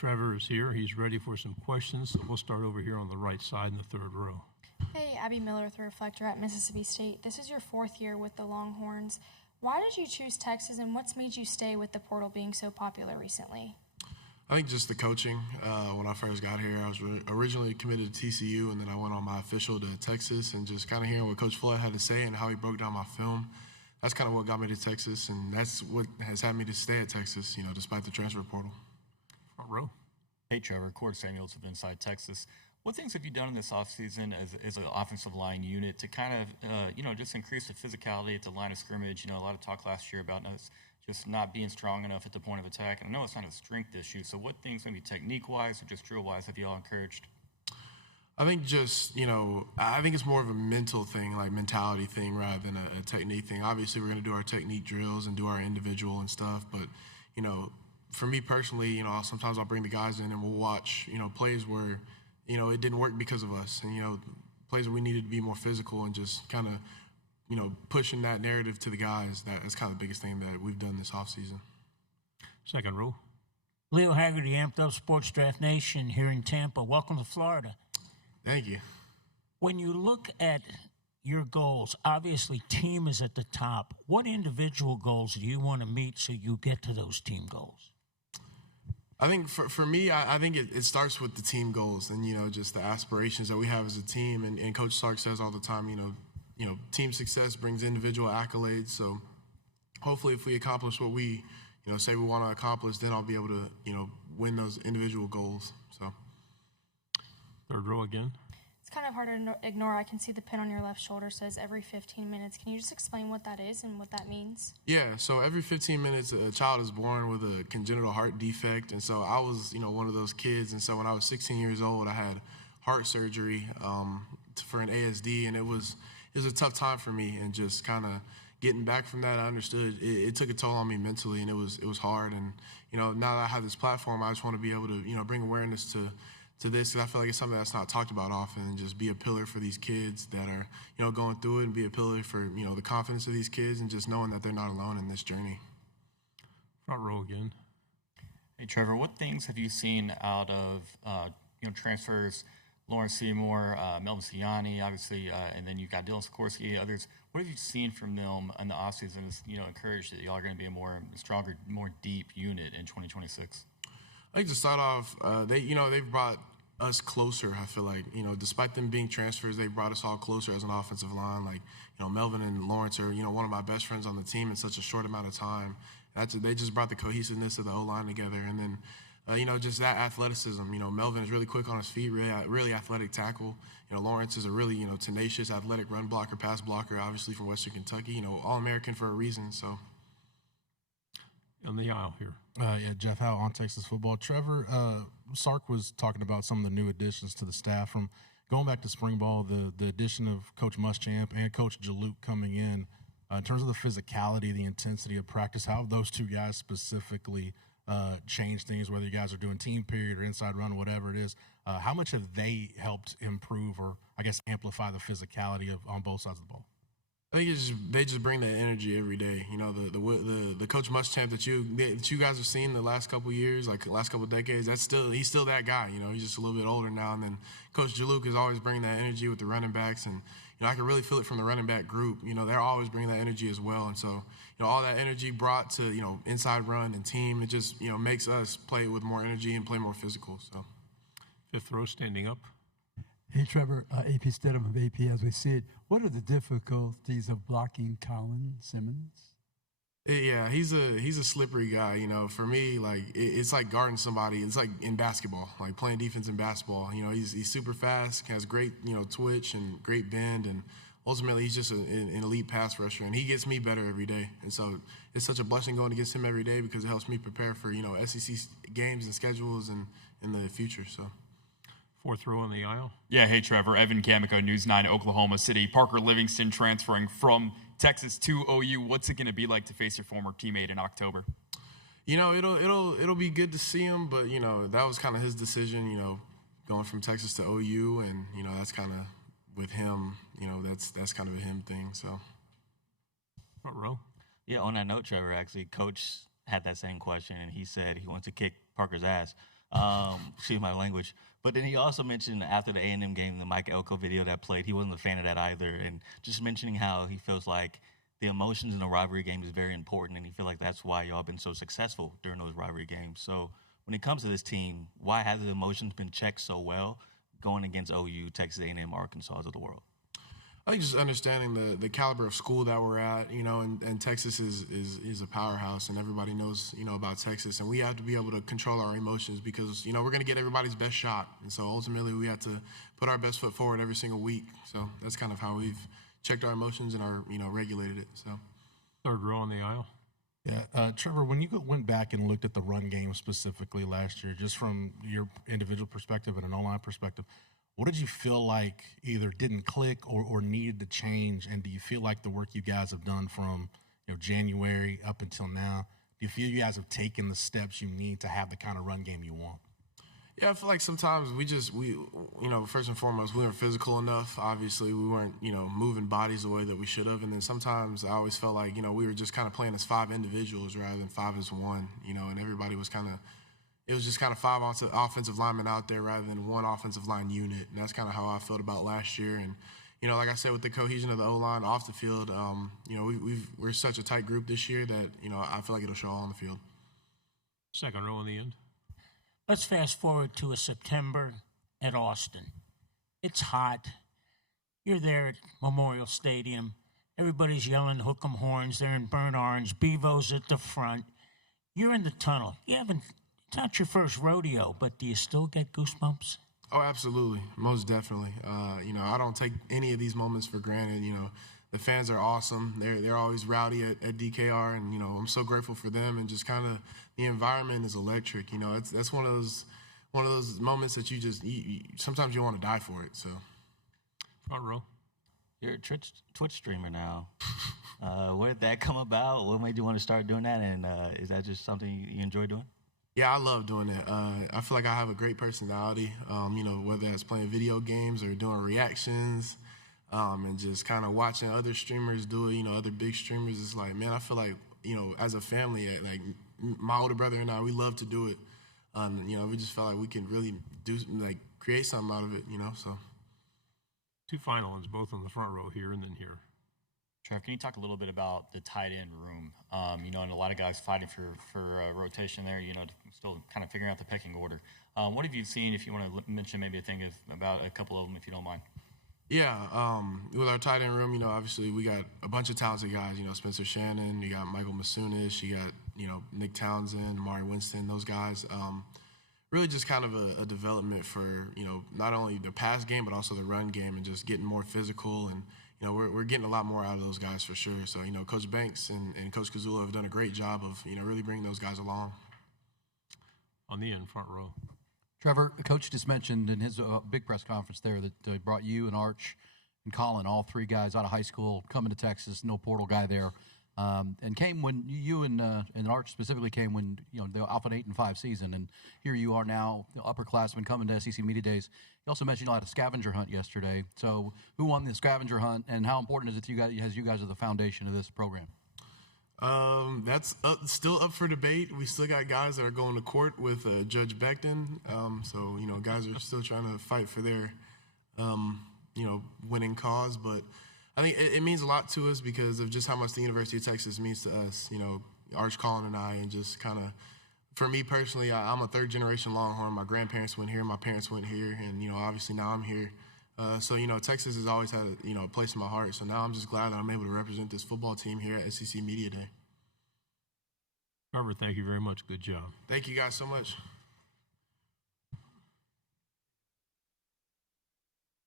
Trevor is here. He's ready for some questions. So we'll start over here on the right side in the third row. Hey, Abby Miller with the Reflector at Mississippi State. This is your fourth year with the Longhorns. Why did you choose Texas, and what's made you stay with the portal being so popular recently? I think just the coaching. When I first got here, I was originally committed to TCU, and then I went on my official to Texas, and just kind of hearing what Coach Flood had to say and how he broke down my film. That's kind of what got me to Texas, and that's what has had me to stay at Texas, despite the transfer portal. Front row. Hey, Trevor. Cord Samuels with Inside Texas. What things have you done in this offseason as an offensive line unit to kind of, just increase the physicality at the line of scrimmage? A lot of talk last year about us just not being strong enough at the point of attack. And I know it's not a strength issue. So what things, maybe technique-wise or just drill-wise, have you all encouraged? I think just, I think it's more of a mental thing, like mentality thing rather than a technique thing. Obviously, we're going to do our technique drills and do our individual and stuff. But, for me personally, sometimes I'll bring the guys in and we'll watch, plays where, it didn't work because of us. And, plays where we needed to be more physical and just kind of, pushing that narrative to the guys. That's kind of the biggest thing that we've done this offseason. Second row. Leo Haggerty, Amped Up Sports Draft Nation here in Tampa. Welcome to Florida. Thank you. When you look at your goals, obviously team is at the top. What individual goals do you want to meet so you get to those team goals? I think for me, I think it starts with the team goals and, just the aspirations that we have as a team. And Coach Sark says all the time, team success brings individual accolades. So hopefully if we accomplish what we, say we want to accomplish, then I'll be able to, win those individual goals. So. Third row again. It's kind of hard to ignore. I can see the pin on your left shoulder says every 15 minutes. Can you just explain what that is and what that means? Yeah, so every 15 minutes, a child is born with a congenital heart defect. And so I was, one of those kids. And so when I was 16 years old, I had heart surgery for an ASD. And it was a tough time for me. And just kind of getting back from that, I understood it took a toll on me mentally. And it was hard. And, now that I have this platform, I just want to be able to, bring awareness to this, because I feel like it's something that's not talked about often, and just be a pillar for these kids that are, going through it, and be a pillar for, the confidence of these kids, and just knowing that they're not alone in this journey. Front row again. Hey, Trevor, what things have you seen out of, transfers, Lawrence Seymour, Melvin Siani, obviously, and then you've got Dylan Sikorsky, others. What have you seen from them in the offseason that's, encouraged that y'all are going to be a more stronger, more deep unit in 2026? I think to start off, they've brought us closer. I feel like, despite them being transfers, they brought us all closer as an offensive line. Like, Melvin and Lawrence are, one of my best friends on the team in such a short amount of time. They just brought the cohesiveness of the O-line together. And then, just that athleticism. Melvin is really quick on his feet, really athletic tackle. Lawrence is a really, tenacious, athletic run blocker, pass blocker, obviously from Western Kentucky. All-American for a reason, so. On the aisle here. Jeff Howe on Texas football. Trevor, Sark was talking about some of the new additions to the staff from going back to spring ball, the addition of Coach Muschamp and Coach Jaluk coming in terms of the physicality, the intensity of practice. How have those two guys specifically changed things, whether you guys are doing team period or inside run, whatever it is? How much have they helped improve or, I guess, amplify the physicality on both sides of the ball? I think they just bring that energy every day. The Coach Muschamp that you guys have seen the last couple of years, like the last couple of decades, he's still that guy. He's just a little bit older now. And then Coach Jaluk is always bringing that energy with the running backs, and I can really feel it from the running back group. They're always bringing that energy as well. And so all that energy brought to inside run and team, it just makes us play with more energy and play more physical. So Fifth row standing up. Hey, Trevor, AP Stedham of AP as we see it. What are the difficulties of blocking Colin Simmons? Yeah, he's a slippery guy. For me, like it's like guarding somebody. It's like in basketball, like playing defense in basketball. He's super fast, has great twitch and great bend, and ultimately he's just an elite pass rusher. And he gets me better every day. And so it's such a blessing going against him every day because it helps me prepare for SEC games and schedules and in the future. So. Fourth row on the aisle. Yeah, hey, Trevor. Evan Kamico, News 9, Oklahoma City. Parker Livingston transferring from Texas to OU. What's it going to be like to face your former teammate in October? It'll be good to see him, but, that was kind of his decision, going from Texas to OU, and, that's kind of with him, that's kind of a him thing, so. Front row. Yeah, on that note, Trevor, actually, Coach had that same question, and he said he wants to kick Parker's ass. Excuse my language. But then he also mentioned after the A&M game, the Mike Elko video that played, he wasn't a fan of that either. And just mentioning how he feels like the emotions in a rivalry game is very important, and he feels like that's why y'all been so successful during those rivalry games. So when it comes to this team, why has the emotions been checked so well going against OU, Texas A&M, Arkansas of the world? I think just understanding the caliber of school that we're at, and Texas is a powerhouse, and everybody knows, about Texas, and we have to be able to control our emotions because, we're going to get everybody's best shot, and so ultimately we have to put our best foot forward every single week. So that's kind of how we've checked our emotions and regulated it. So Third row on the aisle. Yeah, Trevor, when you went back and looked at the run game specifically last year, just from your individual perspective and an online perspective, what did you feel like either didn't click or needed to change? And do you feel like the work you guys have done from January up until now, do you feel you guys have taken the steps you need to have the kind of run game you want? Yeah, I feel like sometimes we first and foremost, we weren't physical enough. Obviously, we weren't, moving bodies the way that we should have. And then sometimes I always felt like, we were just kind of playing as 5 individuals rather than 5 as 1, and everybody was it was just kind of 5 offensive linemen out there rather than 1 offensive line unit. And that's kind of how I felt about last year. And, like I said, with the cohesion of the O-line off the field, we're such a tight group this year that, I feel like it'll show all on the field. Second row in the end. Let's fast forward to a September at Austin. It's hot. You're there at Memorial Stadium. Everybody's yelling hook 'em horns. They're in burnt orange. Bevo's at the front. You're in the tunnel. It's not your first rodeo, but do you still get goosebumps? Oh, absolutely. Most definitely. I don't take any of these moments for granted. The fans are awesome. They're always rowdy at DKR, and, I'm so grateful for them, and just kind of the environment is electric. That's one of those moments that you sometimes you want to die for it. So, Front row. You're a Twitch streamer now. Where did that come about? What made you want to start doing that? And is that just something you enjoy doing? Yeah, I love doing it. I feel like I have a great personality, whether that's playing video games or doing reactions, and just kind of watching other streamers do it, other big streamers. It's like, man, I feel like, as a family, like my older brother and I, we love to do it. We just felt like we can really create something out of it, so. 2 final ones, both on the front row here and then here. Trev, can you talk a little bit about the tight end room? And a lot of guys fighting for rotation there, still kind of figuring out the pecking order. What have you seen, if you want to mention maybe about a couple of them, if you don't mind? Yeah, with our tight end room, obviously we got a bunch of talented guys, Spencer Shannon, you got Michael Masunis, you got, Nick Townsend, Amari Winston, those guys. Really just kind of a development for, not only the pass game, but also the run game and just getting more physical. And, we're getting a lot more out of those guys for sure. So, Coach Banks and Coach Kazula have done a great job of, really bringing those guys along. On the end, front row. Trevor, Coach just mentioned in his big press conference there that he brought you and Arch and Colin, all 3 guys out of high school, coming to Texas, no portal guy there. And came when you and Arch specifically came when the off an 8-5 season, and here you are now, upperclassmen coming to SEC Media Days. You also mentioned you had a scavenger hunt yesterday. So who won the scavenger hunt, and how important is it to you guys as the foundation of this program? That's still up for debate. We still got guys that are going to court with Judge Becton. So guys are still trying to fight for their winning cause, but I think it means a lot to us because of just how much the University of Texas means to us, Arch, Colin, and I, and just kind of, for me personally, I'm a 3rd-generation Longhorn. My grandparents went here, my parents went here, and, obviously now I'm here. So, Texas has always had, a place in my heart. So now I'm just glad that I'm able to represent this football team here at SEC Media Day. Trevor, thank you very much. Good job. Thank you guys so much.